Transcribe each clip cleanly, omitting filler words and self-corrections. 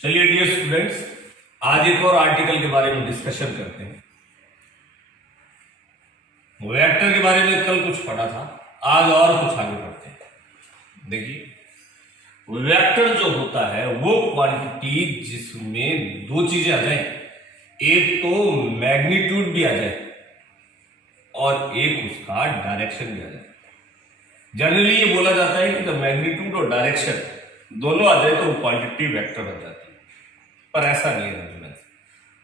चलिए dear students, आज एक और आर्टिकल के बारे में डिस्कशन करते हैं। वेक्टर के बारे में कल कुछ पढ़ा था, आज और कुछ आगे बढ़ते हैं। देखिए, वेक्टर जो होता है वो क्वांटिटी जिसमें दो चीजें आ जाए, एक तो मैग्नीट्यूड भी आ जाए और एक उसका डायरेक्शन भी आ जाए। जनरली ये बोला जाता है कि द मैग्नीट्यूड और डायरेक्शन दोनों आ जाए तो क्वांटिटी वेक्टर हो जाती है, पर ऐसा नहीं है।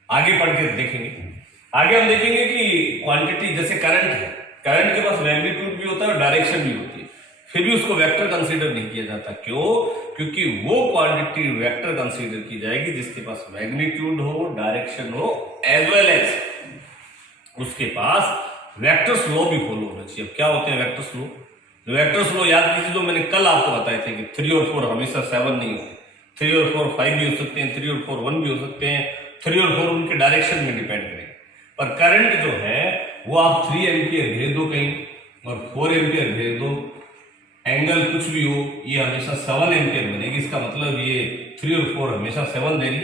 आगे पढ़ के देखेंगे। आगे हम देखेंगे कि क्वांटिटी जैसे करंट है, करंट के पास मैग्नीट्यूड भी होता है और डायरेक्शन भी होती है, फिर भी उसको वेक्टर कंसीडर नहीं किया जाता। क्यों? क्योंकि वो क्वांटिटी वेक्टर कंसीडर की जाएगी जिसके पास मैग्नीट्यूड हो, डायरेक्शन हो, एज वेल एज उसके पास वेक्टर्स लॉ भी फॉलो होना चाहिए। अब क्या होते हैं वेक्टर्स लॉ? वेक्टर्स लॉ याद कीजिए, जो मैंने कल आपको बताए थे कि 3 और 4 हमेशा 7 नहीं होते, 3 और 4 5 भी हो सकते हैं, 3 और 4 1 भी हो सकते हैं, 3 और 4 उनके डायरेक्शन में डिपेंड करेंगे। पर करंट जो है वो आप 3 एम्पियर भेज दो कहीं और 4 एम्पियर भेज दो, एंगल कुछ भी हो, ये हमेशा 7 एम्पियर बनेगी। इसका मतलब ये 3 और 4 हमेशा 7 देगी।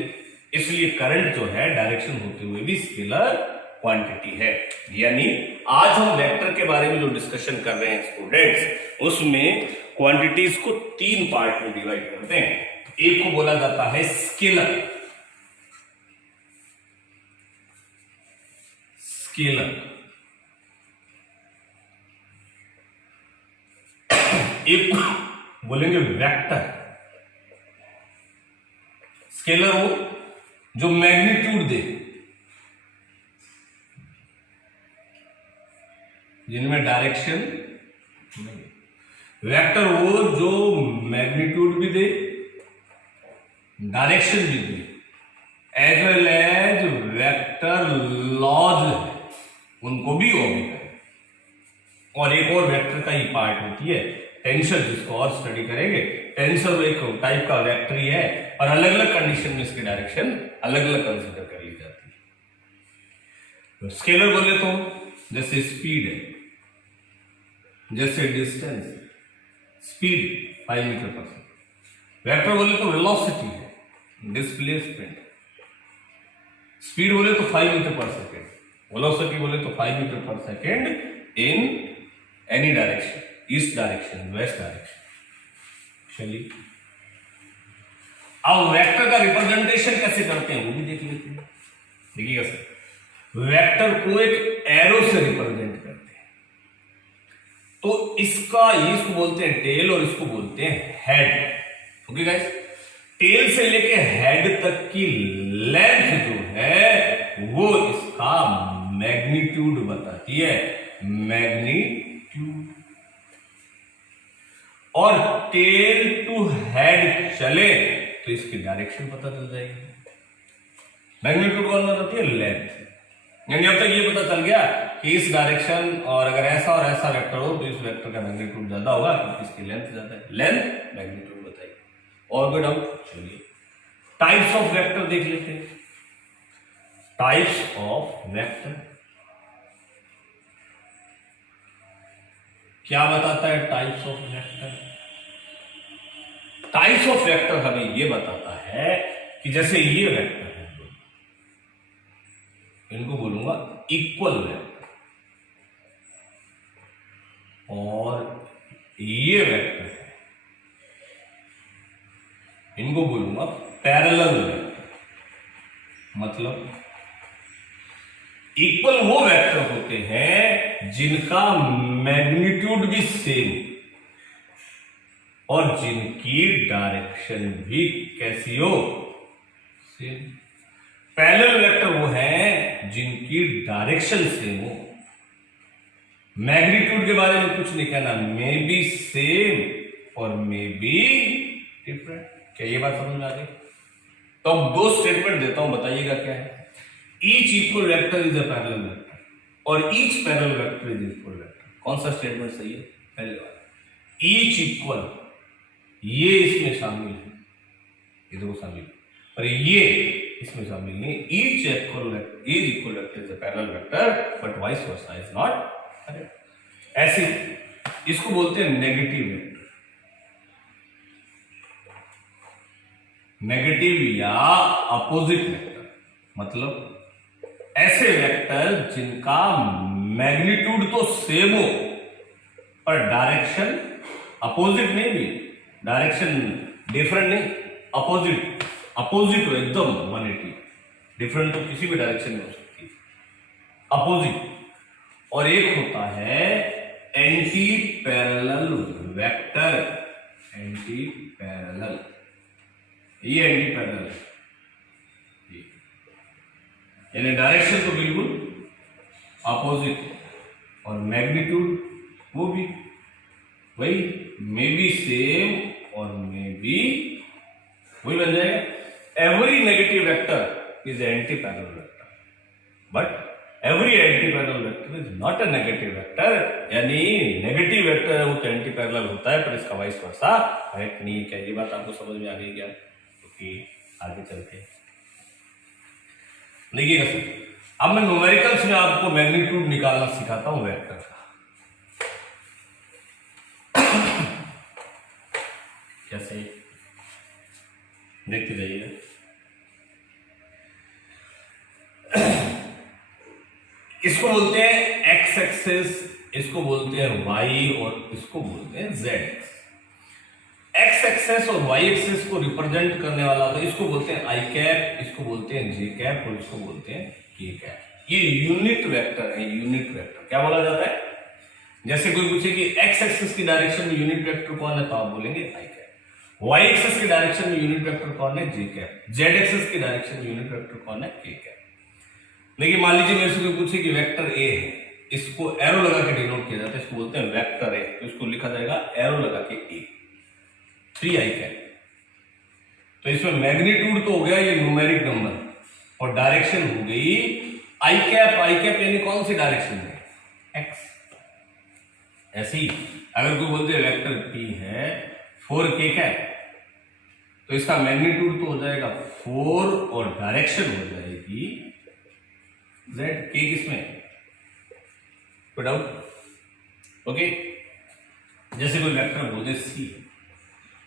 इसलिए करंट जो है डायरेक्शन होते हुए भी स्केलर क्वांटिटी है। यानी आज हम वेक्टर के बारे में जो डिस्कशन कर रहे हैं स्टूडेंट्स, उसमें क्वांटिटीज को 3 पार्ट में डिवाइड करते हैं। एक को बोला जाता है स्केलर, स्केलर एक बोलेंगे वेक्टर। स्केलर वो जो मैग्नीट्यूड दे, जिनमें डायरेक्शन नहीं। वेक्टर वो जो मैग्नीट्यूड भी दे, डायरेक्शन भी दे, as well as vector laws है उनको भी ओबे करे। और एक और वेक्टर का ही पार्ट होती है टेंसर, जिसको और स्टडी करेंगे। टेंसर एक टाइप का वेक्टर ही है और अलग अलग कंडीशन में इसकी डायरेक्शन अलग अलग कंसीडर कर ली जाती है। तो स्केलर बोले तो जैसे स्पीड है, जैसे डिस्टेंस, स्पीड 5 मीटर पर सेकेंड। वेक्टर बोले तो वेलोसिटी है, डिस्प्लेसमेंट। स्पीड बोले तो 5 मीटर पर सेकेंड, वेलोसिटी बोले तो 5 मीटर पर second in any direction, east direction, west direction. चलिए, अब वेक्टर का रिप्रेजेंटेशन कैसे करते हैं वो भी देख लेते हैं। देखिएगा सर, वेक्टर को एक एरो से रिप्रेजेंट करते हैं। तो इसको बोलते हैं टेल और इसको बोलते हैं हेड। ओके गाइस, टेल से लेके हेड तक की लेंथ जो है वो इसका मैग्नीट्यूड बताती है, मैग्नीट्यूड। और टेल टू हेड चले तो इसकी डायरेक्शन पता चल जाएगी। मैग्नीट्यूड कौन बताती है? लेंथ। यानी अब तक ये पता चल गया कि इस डायरेक्शन और अगर ऐसा और ऐसा वेक्टर हो तो इस वेक्टर का मैग्नीट्यूड ज्यादा होगा क्योंकि इसकी लेंथ ज्यादा है। लेंथ मैग्नीट्यूड बताइए। और कोई डाउट? चलिए, टाइप्स ऑफ वेक्टर देख लेते हैं। टाइप्स ऑफ वेक्टर क्या बताता है? Types of vector, types of vector हमें यह बताता है कि जैसे ये वेक्टर है, इनको बोलूंगा इक्वल वेक्टर, और ये वेक्टर है, इनको बोलूंगा पैरेलल वेक्टर। मतलब इक्वल वो वेक्टर होते हैं जिनका मैग्नीट्यूड भी सेम और जिनकी डायरेक्शन भी कैसी हो? सेम। पैरेलल वेक्टर वो है जिनकी डायरेक्शन सेम हो। मैग्नीट्यूड के बारे में कुछ नहीं कहना, मे बी सेम और मे बी डिफरेंट। क्या ये बात समझ में आ गई? तो अब 2 स्टेटमेंट देता हूं, बताइएगा क्या है। Each equal vector is a parallel vector और each parallel vector is equal vector. कौन सा स्टेटमेंट सही है? पहले वाला। ईच इक्वल, ये इसमें शामिल है, ये दो शामिल, और ये इसमें शामिल नहीं। Each equal vector is a parallel vector but vice versa is not. ऐसे इसको बोलते हैं नेगेटिव वेक्टर। नेगेटिव या अपोजिट वेक्टर, मतलब ऐसे वेक्टर जिनका मैग्नीट्यूड तो सेम हो पर डायरेक्शन अपोजिट नहीं भी, डायरेक्शन डिफरेंट नहीं, अपोजिट अपोजिट हो एकदम 180, डिफरेंट तो किसी भी डायरेक्शन में हो सकती है, अपोजिट। और एक होता है anti parallel vector, anti parallel, ये एंटी पैरेलल है, यानी डायरेक्शन तो बिल्कुल अपोजिट और मैग्नीट्यूड वो भी वही, मे बी सेम और मे बी वही बन जाएगा। Every negative vector is anti parallel vector, but every anti parallel vector is not a negative vector, यानी नेगेटिव वेक्टर है वो तो एंटी पैरेलल होता है, पर इसका वाइस वर्सा करेक्ट नहीं है। क्या ये बात आपको समझ में आ गई क्या? क्योंकि आगे चलते हैं देखिएगा सर, अब मैं न्यूमेरिकल्स में आपको मैग्नीट्यूड निकालना सिखाता हूं वेक्टर का। कैसे देखते जाइए। इसको बोलते हैं एक्स एक्सिस, इसको बोलते हैं वाई और इसको बोलते हैं जेड एक्सिस। एक्स एक्सिस और वाई एक्सिस को रिप्रेजेंट करने वाला तो इसको बोलते हैं आई कैप, इसको बोलते हैं जे कैप और इसको बोलते हैं के कैप। ये यूनिट वेक्टर है, यूनिट वेक्टर क्या बोला जाता है? जैसे कोई पूछे कि एक्स एक्सिस की डायरेक्शन में यूनिट वेक्टर कौन है तो आप बोलेंगे आई कैप, वाई एक्सिस की डायरेक्शन में यूनिट वेक्टर कौन है? जे कैप, जेड एक्सिस की डायरेक्शन में यूनिट वेक्टर कौन है? के कैप। देखिए मान लीजिए मेरे से कोई पूछे कि वेक्टर ए है, इसको एरो लगा के डिनोट किया जाता है, इसको बोलते हैं वेक्टर ए, तो इसको लिखा जाएगा एरो लगा के ए, 3 आई कैप। तो इसमें मैग्नीट्यूड तो हो गया ये न्यूमेरिक नंबर और डायरेक्शन हो गई आई कैप। आई कैप यानी कौन सी डायरेक्शन है? एक्स। ऐसी अगर कोई बोलते हैं वेक्टर पी है 4 के कैप, तो इसका मैग्नीट्यूड तो हो जाएगा 4 और डायरेक्शन हो जाएगी जेड। के किसमें? कोई डाउट? ओके, जैसे कोई वेक्टर बोले सी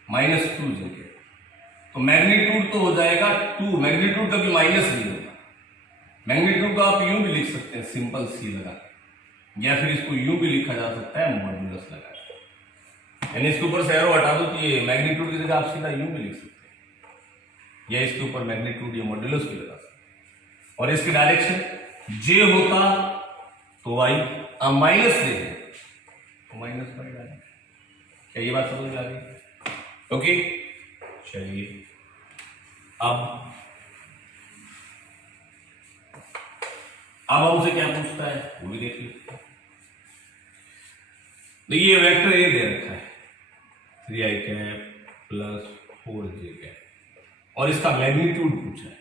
-2 जे के, तो मैग्नीट्यूड तो हो जाएगा 2, मैग्नीट्यूड कभी माइनस नहीं होता, मैग्नीट्यूड को आप यूं भी लिख सकते हैं सिंपल सी लगा, या फिर इसको यूं भी लिखा जा सकता है मॉड्यूलस लगा, यानी इसके ऊपर से एरो हटा दो तो ये मैग्नीट्यूड की जगह आप सीधा यूं भी लिख सकते हैं, या इसके ऊपर मैग्नीट्यूड या मॉड्यूलस भी लगा सकते हैं। और इसकी डायरेक्शन जे होता तो वाई, माइनस दे तो माइनस पर डालें। क्या ये बात समझ में आ गई? ओके चलिए, अब हमसे क्या पूछता है वो भी देख लीजिए। देखिए वेक्टर ए दे रखा है 3 आई कैप प्लस 4 जे कैप और इसका मैग्नीट्यूड पूछा है।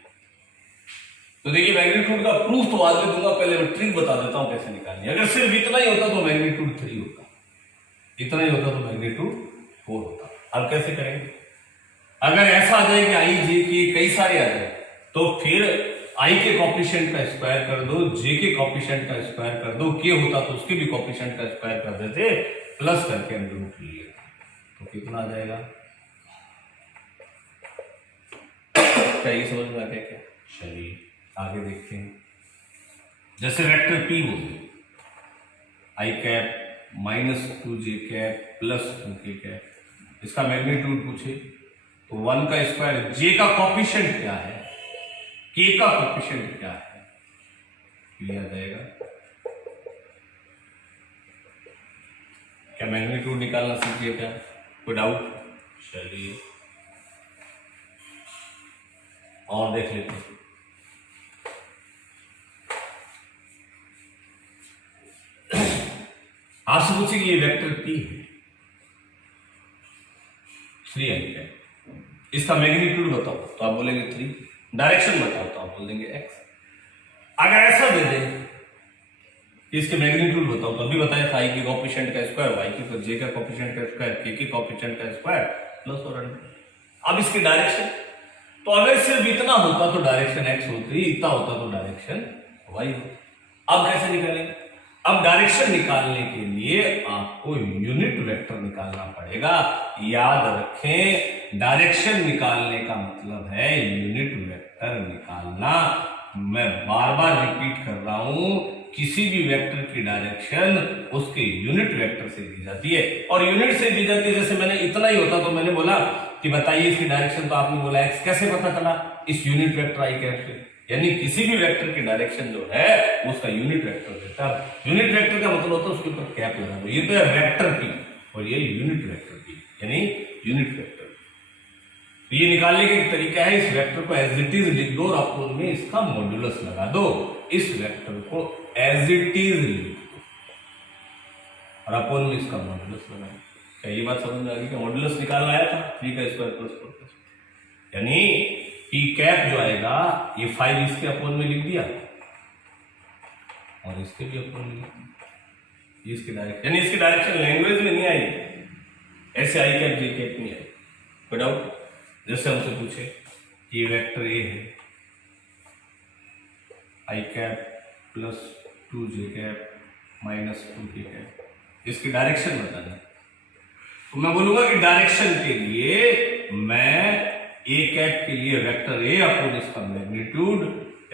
तो देखिए मैग्नीट्यूड का प्रूफ तो बाद में दूंगा, पहले मैं ट्रिक बता देता हूं कैसे निकालनी। अगर सिर्फ इतना ही होता तो मैग्नीट्यूड 3 होता, इतना ही होता तो मैग्नीट्यूड 4 होता। अब कैसे करेंगे? अगर ऐसा आ जाए कि आई जे के कई सारे आ जाए तो फिर आई के कॉफिशिएंट का स्क्वायर कर दो, जे के कॉफिशिएंट का स्क्वायर कर दो, के होता तो उसके भी कॉफिशिएंट का स्क्वायर कर देते, प्लस करके अंदर रूट ले लेते, तो कितना आ जाएगा? क्या ये समझ में आ गया क्या? चलिए आगे देखते हैं। जैसे वेक्टर पी बोले आई कैप -2 जे कैप प्लस 2 के कैप, इसका मैग्नीट्यूड पूछे तो 1 का स्क्वायर, जे का कॉफिशिएंट क्या है, के का कॉफिशिएंट क्या है, ये आ जाएगा। क्या मैग्नीट्यूड निकालना सीखिए क्या? कोई डाउट? चलिए और देख लेते हैं। आपसे पूछे कि ये वेक्टर पी है 3 आई कैप, इसका मैग्नीट्यूड बताओ तो आप बोलेंगे 3, डायरेक्शन बताओ तो आप बोल देंगे x। अगर ऐसा दे दे इसके मैग्नीट्यूड बताओ तो अभी बताया था आई के कॉफिशिएंट का स्क्वायर, वाई के जे का कॉफिशिएंट का स्क्वायर, के कॉफिशिएंट का स्क्वायर प्लस और अंडर। अब इसकी डायरेक्शन तो अगर सिर्फ इतना होता तो डायरेक्शन x होती, इतना होता तो डायरेक्शन y होती। अब कैसे निकालेंगे? अब डायरेक्शन निकालने के लिए आपको यूनिट वेक्टर निकालना पड़ेगा। याद रखें, डायरेक्शन निकालने का मतलब है यूनिट वेक्टर निकालना। मैं बार बार रिपीट कर रहा हूं, किसी भी वेक्टर की डायरेक्शन उसके यूनिट वेक्टर से दी जाती है, और यूनिट से दी जाती है। जैसे मैंने इतना ही होता तो मैंने बोला कि बताइए इसकी डायरेक्शन, तो आपने बोला एक्स, कैसे पता चला? इस यूनिट वेक्टर आई कैप से। यानी किसी भी वेक्टर की डायरेक्शन जो है उसका यूनिट वेक्टर देता है। यूनिट वेक्टर का मतलब होता है उसके ऊपर कैप लगा दो। ये तो है वेक्टर पी और ये यूनिट वेक्टर पी, यानी यूनिट वेक्टर। तो ये निकालने का एक तरीका है, इस वेक्टर को एज इट इज लिख दो और अपोन में इसका मॉड्यूलस लगा दो। इस वेक्टर को एज इट इज लिख दो और अपोन में इसका मॉड्यूलस लगा दो। क्या ये बात समझ में आ गई? क्या मॉड्यूलस निकालना आया था 3 का स्क्वायर प्लस 4 का स्क्वायर, यानी पी कैप जो आएगा ये 5 इसके अपोन में लिख दिया और इसके भी अपोन में लिख दिया। इसकी डायरेक्शन, यानी इसकी डायरेक्शन लैंग्वेज में नहीं आई, ऐसे आई कैप जे कैप नहीं आई। कोई डाउट? जैसे हमसे पूछे ये वेक्टर ए है, आई कैप प्लस 2 जे कैप माइनस 2 के कैप, इसकी डायरेक्शन बताना। तो मैं बोलूंगा कि डायरेक्शन के लिए मैं ए कैप के लिए वेक्टर ए अपॉन इसका मैग्नीट्यूड,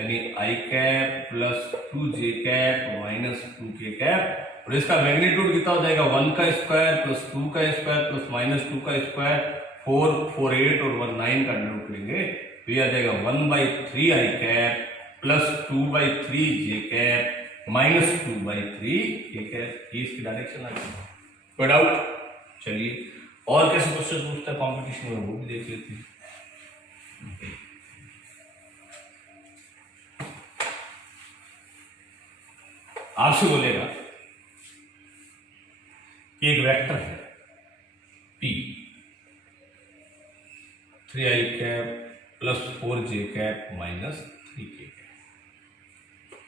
यानी आई कैप प्लस 2 जे कैप माइनस 2 के कैप, और इसका मैग्नीट्यूड कितना हो जाएगा? 1 का स्क्वायर प्लस 2 का स्क्वायर प्लस माइनस 2 का स्क्वायर, 4 4 8 और 1 9 का नोट लेंगे तो ये आ जाएगा 1/3 आई कैप प्लस 2/3 जे कैप माइनस 2/3 के कैप। ये इसकी डायरेक्शन आ गई। कोई डाउट? चलिए और कैसे क्वेश्चन पूछता है कॉम्पिटिशन में, वो भी देख लेते हैं। आपसे बोलेगा कि एक वेक्टर है P 3i cap plus 4j cap minus 3k cap.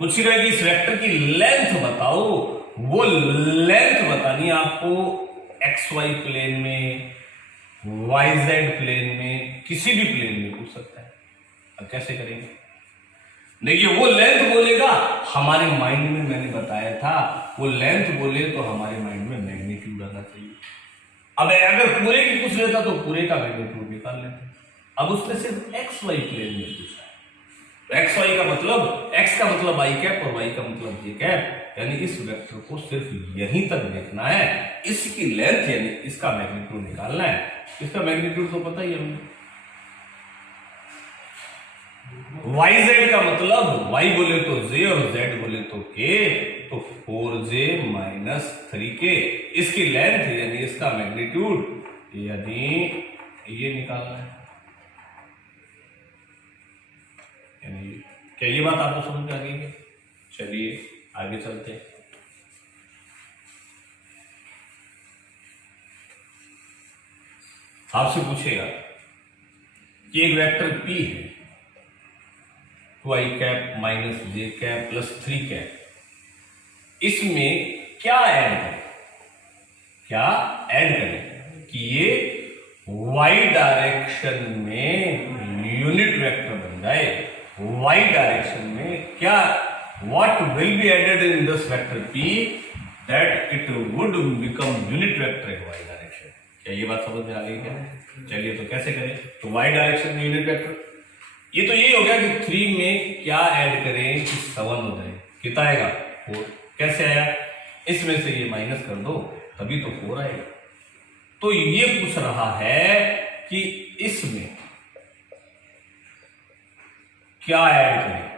पूछेगा कि इस वेक्टर की लेंथ बताओ। वो लेंथ बतानी है आपको XY प्लेन में, YZ प्लेन में, किसी भी प्लेन में पूछ सकता है। अब कैसे करेंगे? देखिए, वो लेंथ बोलेगा, हमारे माइंड में मैंने बताया था वो लेंथ बोले तो हमारे माइंड में मैग्नीट्यूड आना चाहिए। अब अगर पूरे की पूछ लेता तो पूरे का मैग्नीट्यूड निकाल लेते। अब उसने सिर्फ XY प्लेन में पूछा है, तो XY का मतलब, X का मतलब आई कैप और Y का मतलब जे कैप, यानी इस वेक्टर को सिर्फ यहीं तक देखना है, इसकी लेंथ यानी इसका मैग्नीट्यूड निकालना है। इसका मैग्नीट्यूड तो पता ही है हमें। YZ का मतलब Y बोले तो J और Z बोले तो K, तो 4J माइनस 3K। इसकी लेंथ यानी इसका मैग्नीट्यूड, यानी ये निकालना है। यानी क्या ये बात आपको समझ में आ गई है? चलिए आगे चलते हैं। आपसे पूछेगा कि एक वेक्टर P है 2i कैप माइनस जे कैप प्लस 3 कैप, इसमें क्या ऐड करें? क्या ऐड करें कि ये y डायरेक्शन में यूनिट वेक्टर बन जाए। y डायरेक्शन में क्या, what will be added in this vector P that it would become unit vector in y direction. क्या ये बात समझ में आ गई क्या? चलिए तो कैसे करें? तो y डायरेक्शन में यूनिट वेक्टर, ये तो यही हो गया कि 3 में क्या ऐड करें कि 7 हो जाए। कितना आएगा? 4। कैसे आया? इसमें से ये माइनस कर दो तभी तो 4 आएगा। तो ये पूछ रहा है कि इसमें क्या ऐड करें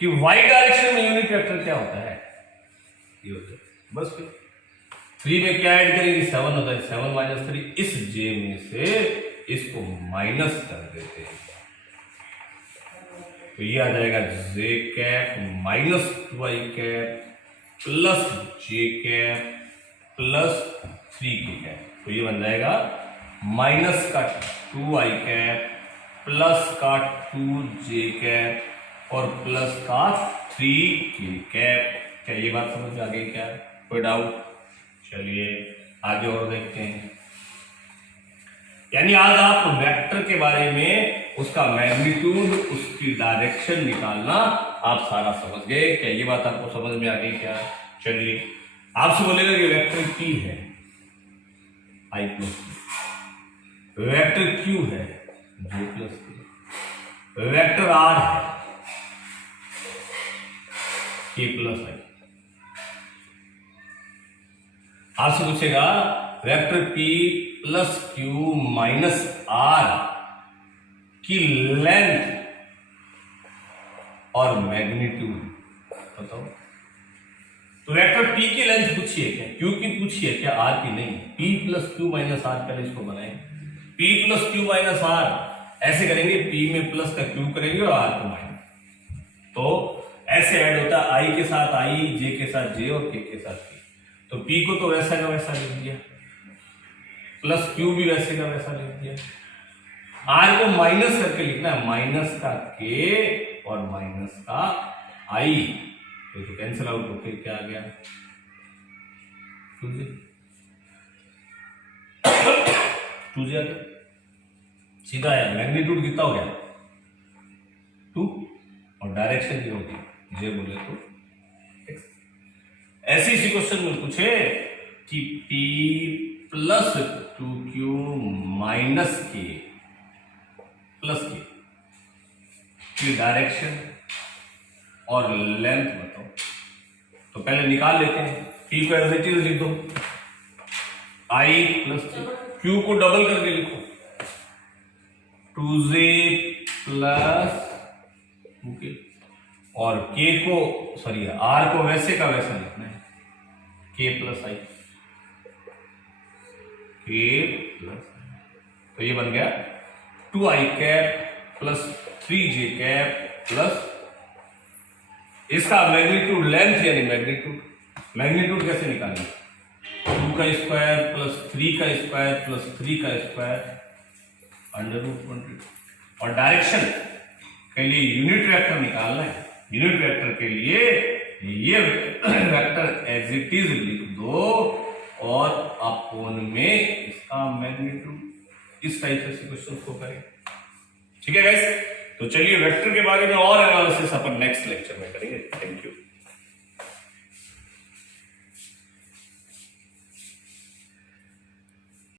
कि y डायरेक्शन में यूनिट वेक्टर क्या होता है? ये होता है। बस फिर 3 में क्या ऐड करेंगे? 7 होता है। 7 माइनस 3, इस j में से इसको माइनस कर देते हैं तो ये आ जाएगा j cap minus 2i cap plus j cap plus 3k cap. तो ये बन जाएगा माइनस का 2i कैप प्लस का 2j कैप और प्लस का 3k कैप। क्या ये बात समझ में आ गई क्या? कोई डाउट? चलिए आगे और देखते हैं। यानी आज आप वेक्टर के बारे में उसका मैग्नीट्यूड, उसकी डायरेक्शन निकालना आप सारा समझ गए क्या? ये बात आपको समझ में आ गई क्या? चलिए, आपसे बोलेगा कि वेक्टर P है I plus Q, vector Q है J plus K, vector R है K प्लस I। आपसे पूछेगा vector P plus Q minus R की लेंथ और मैग्नीट्यूड बताओ। तो वेक्टर P की लेंथ पूछी है क्या? Q की पूछी है क्या? R की नहीं। P plus Q minus R पहले इसको बनाएं। P plus Q minus R ऐसे करेंगे, P में प्लस का Q करेंगे और R को माइनस। तो ऐसे ऐड होता है I के साथ I, J के साथ J और K के साथ K। तो P को तो वैसा का वैसा लिख दिया, प्लस Q भी वैसे का वैसा लिख दिया। R को माइनस करके लिखना है, माइनस का K और माइनस का I। तो कैंसिल आउट होके क्या आ गया? 2J 2J आ गया, सीधा है। मैग्नीट्यूड कितना हो गया? 2 और डायरेक्शन भी होगी J बोले तो X। ऐसे इसी क्वेश्चन में पूछे कि P plus 2Q minus K plus K की डायरेक्शन और लेंथ बताओ। तो पहले निकाल लेते हैं। P को एज इट इज लिख दो, I प्लस Q को डबल करके लिखो, 2J प्लस ओके, और K को सॉरी R को वैसे का वैसा लिखना है, K plus I, K plus I। तो ये बन गया 2I cap plus 3J cap plus इसका मैग्नीट्यूड, लेंथ यानी मैग्नीट्यूड। मैग्नीट्यूड कैसे निकालेंगे? 2 का स्क्वायर प्लस 3 का स्क्वायर प्लस 3 का स्क्वायर अंडर रूट 20। और डायरेक्शन के लिए यूनिट वेक्टर निकालना है। यूनिट वेक्टर के लिए ये वेक्टर एज इट इज लिख दो और अपोन में इसका मैग्नीट्यूड। इस टाइप से क्वेश्चन को करें, ठीक है गाइस। तो चलिए वेक्टर के बारे में और एनालिसिस अपन नेक्स्ट लेक्चर में करेंगे। Thank you.